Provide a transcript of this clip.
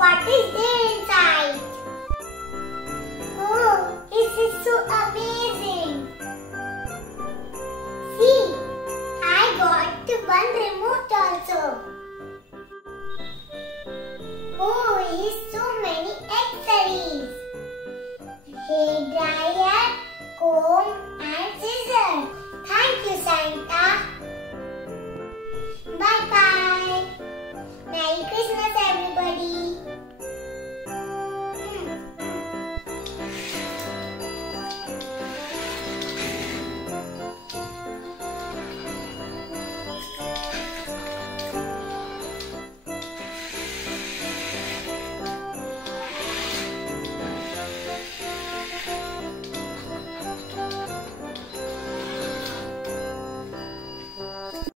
what is there inside? Oh, this is so amazing. See, I got one remote also. Oh, here's so many accessories. Hair dryer, comb and scissors. Thank you, Santa. Bye-bye. Merry Christmas.